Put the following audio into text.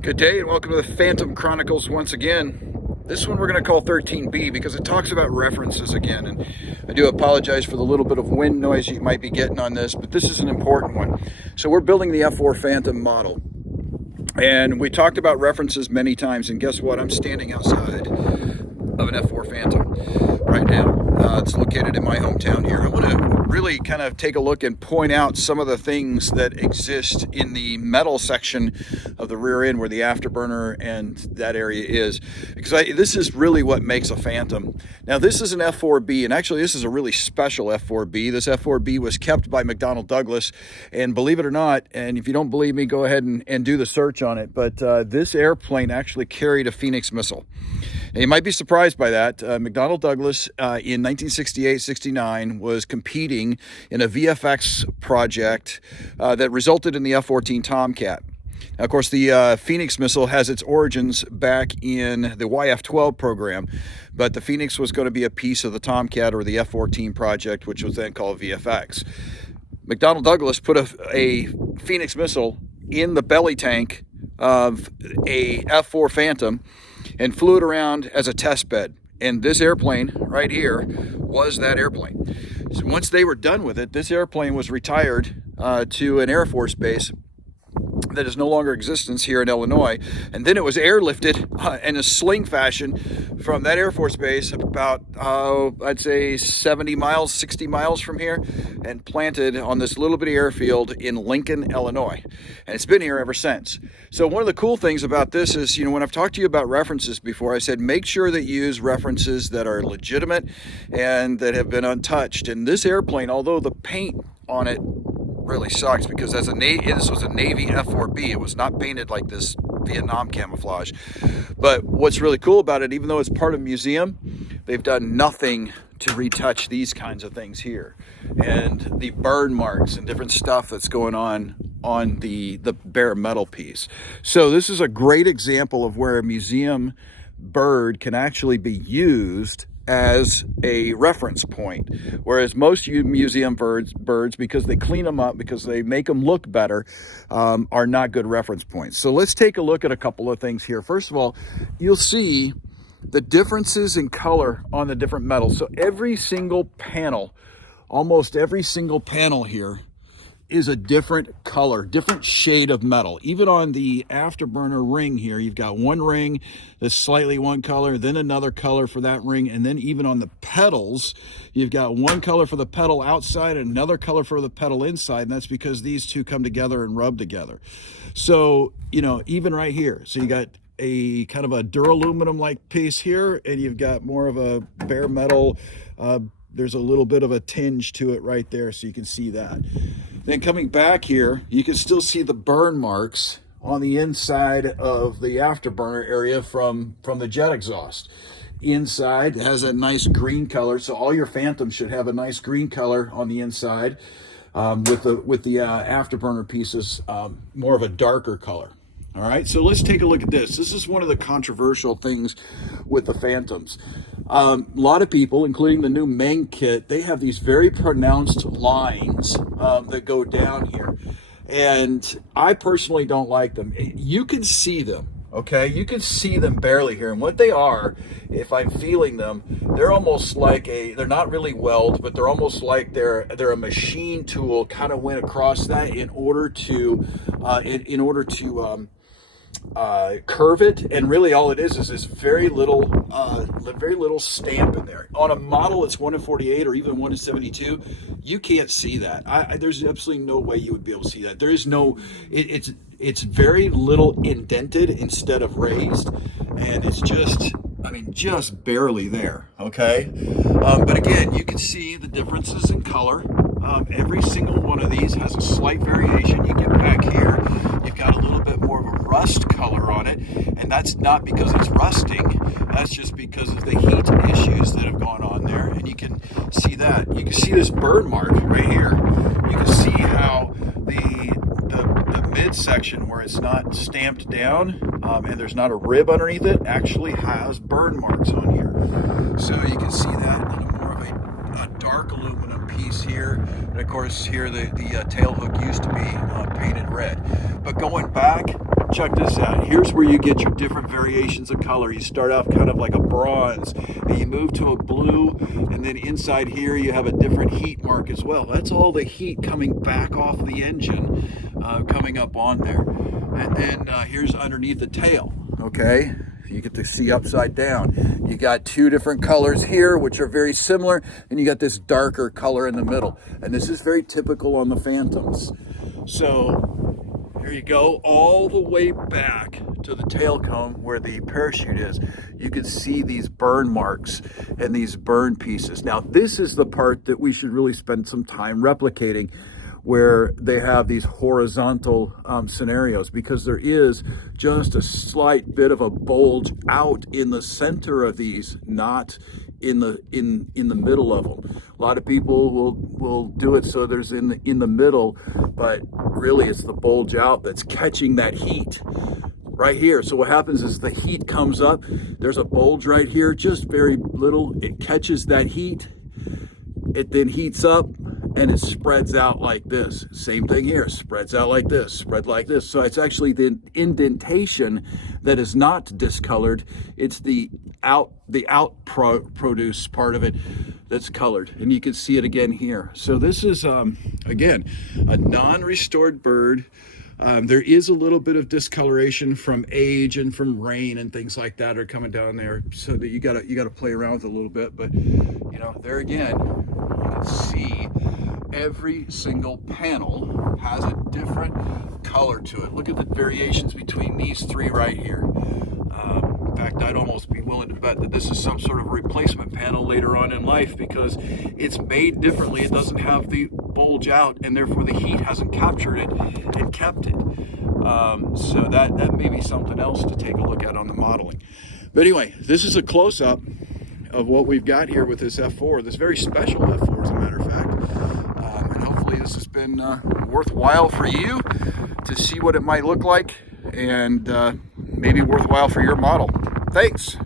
Good day and welcome to the Phantom Chronicles once again. This one we're going to call 13B because it talks about references again. And I do apologize for the little bit of wind noise you might be getting on this, but this is an important one. So we're building the F4 Phantom model. And we talked about references many times, and guess what? I'm standing outside of an F4 Phantom right now. It's located in my hometown here. I want to really kind of take a look and point out some of the things that exist in the metal section of the rear end where the afterburner and that area is, because this is really what makes a Phantom. Now this is an F4B, and actually this is a really special F4B. This F4B was kept by McDonnell Douglas, and believe it or not, and if you don't believe me, go ahead and do the search on it, but this airplane actually carried a Phoenix missile. Now, you might be surprised by that. McDonnell Douglas in 1968-69 was competing in a VFX project that resulted in the F-14 Tomcat. Now, of course, the Phoenix missile has its origins back in the YF-12 program, but the Phoenix was going to be a piece of the Tomcat or the F-14 project, which was then called VFX. McDonnell Douglas put a Phoenix missile in the belly tank of a F-4 Phantom and flew it around as a test bed. And this airplane right here was that airplane. So once they were done with it, this airplane was retired to an Air Force base that is no longer in existence here in Illinois. And then it was airlifted in a sling fashion from that Air Force base about, I'd say 70 miles, 60 miles from here, and planted on this little bitty airfield in Lincoln, Illinois. And it's been here ever since. So one of the cool things about this is, when I've talked to you about references before, I said make sure that you use references that are legitimate and that have been untouched. And this airplane, although the paint on it really sucks, because this was a Navy F4B. It was not painted like this Vietnam camouflage. But what's really cool about it, even though it's part of a museum, they've done nothing to retouch these kinds of things here. And the burn marks and different stuff that's going on the bare metal piece. So this is a great example of where a museum bird can actually be used as a reference point, whereas most museum birds, because they clean them up, because they make them look better, are not good reference points. So let's take a look at a couple of things here. First of all, you'll see the differences in color on the different metals. So every single panel, almost every single panel here, is a different color, different shade of metal. Even on the afterburner ring here, you've got one ring that's slightly one color, then another color for that ring, and then even on the pedals, you've got one color for the pedal outside and another color for the pedal inside, and that's because these two come together and rub together. So, even right here, so you got a kind of a duraluminum like piece here, and you've got more of a bare metal. There's a little bit of a tinge to it right there, so you can see that. Then coming back here, you can still see the burn marks on the inside of the afterburner area from the jet exhaust. Inside it has a nice green color, so all your Phantoms should have a nice green color on the inside, with the afterburner pieces more of a darker color. All right, so let's take a look at this. This is one of the controversial things with the Phantoms. A lot of people, including the new Meng kit, they have these very pronounced lines that go down here. And I personally don't like them. You can see them, okay? You can see them barely here. And what they are, if I'm feeling them, they're almost like they're not really weld, but they're almost like they're a machine tool kind of went across that in order to curve it, and really all it is this very little stamp in there. On a model that's 1 in 48 or even 1 in 72, you can't see that. There's absolutely no way you would be able to see that. There is no, it's very little indented instead of raised, and it's just barely there, okay? But again, you can see the differences in color. Every single one of these has a slight variation. You get back here, you've got a little bit more of a rust color on it, and that's not because it's rusting, that's just because of the heat issues that have gone on there. And you can see that. You can see this burn mark right here. You can see how the midsection where it's not stamped down and there's not a rib underneath it actually has burn marks on here. So you can see that. And then more of a dark aluminum piece here, and of course here the tail hook used to be painted red. But going back, check this out. Here's where you get your different variations of color. You start off kind of like a bronze, and you move to a blue, and then inside here you have a different heat mark as well. That's all the heat coming back off the engine, coming up on there. And then here's underneath the tail, okay? You get to see upside down. You got two different colors here, which are very similar, and you got this darker color in the middle. And this is very typical on the Phantoms. So here you go, all the way back to the tail cone where the parachute is. You can see these burn marks and these burn pieces. Now, this is the part that we should really spend some time replicating, where they have these horizontal scenarios, because there is just a slight bit of a bulge out in the center of these, not in the middle of them. A lot of people will do it so there's in the middle, but really it's the bulge out that's catching that heat right here. So what happens is the heat comes up, there's a bulge right here, just very little, it catches that heat, it then heats up, and it spreads out like this. Same thing here, spreads out like this, spread like this. So it's actually the indentation that is not discolored. It's the produce part of it that's colored. And you can see it again here. So this is, again, a non-restored bird. There is a little bit of discoloration from age and from rain and things like that are coming down there. So that you gotta play around with it a little bit. But you know, there again, you can see every single panel has a different color to it. Look at the variations between these three right here. In fact, I'd almost be willing to bet that this is some sort of replacement panel later on in life, because it's made differently. It doesn't have the bulge out, and therefore the heat hasn't captured it and kept it. So that may be something else to take a look at on the modeling. But anyway, this is a close-up of what we've got here with this F4, this very special F4 as a matter of fact. And hopefully this has been worthwhile for you to see what it might look like, and maybe worthwhile for your model. Thanks.